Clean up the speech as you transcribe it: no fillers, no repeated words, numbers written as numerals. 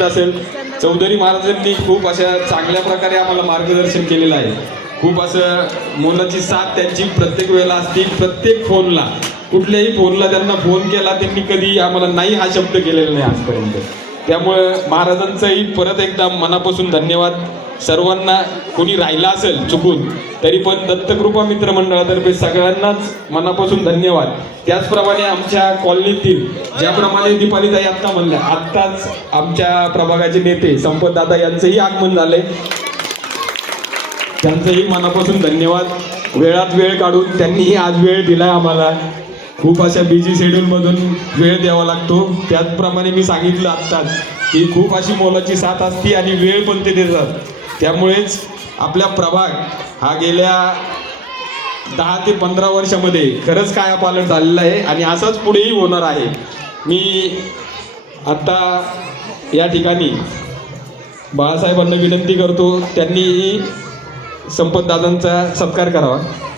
उपस्थित असेल, चौधरी महाराजांनी खूप अशा चांगल्या प्रकारे आम्हाला मार्गदर्शन केलेलं आहे. खूप असं मोलाची साथ त्यांची प्रत्येक वेळेला असते. प्रत्येक फोनला, कुठल्याही फोनला त्यांना फोन केला त्यांनी कधी आम्हाला नाही हा शब्द केलेला नाही आजपर्यंत. त्यामुळं महाराजांचंही परत एकदा मनापासून धन्यवाद. सर्वांना कोणी राहिला असेल चुकून तरी पण दत्तकृपा मित्र मंडळातर्फे सगळ्यांनाच मनापासून धन्यवाद. त्याचप्रमाणे आमच्या कॉलनीतील ज्याप्रमाणे दीपालीताई आत्ता म्हणल्या, आत्ताच आमच्या प्रभागाचे नेते संपत दादा यांचंही आगमन झालंय, त्यांचंही मनापासून धन्यवाद. वेळात वेळ काढून त्यांनीही आज वेळ दिला आम्हाला. खूप अशा बिझी शेड्यूलमधून वेळ द्यावा लागतो. त्याचप्रमाणे मी सांगितलं आत्ताच की खूप अशी मोलाची साथ असते आणि वेळ पण ते देतात. त्यामुळेच आपल्या प्रभाग हा गेल्या 10 ते 15 वर्षामध्ये खरंच कायापालट झालेला आहे आणि असाच पुढेही होणार आहे. मी आता या ठिकाणी बाळासाहेबांना विनंती करतो त्यांनी संपत दादांचा सत्कार करावा.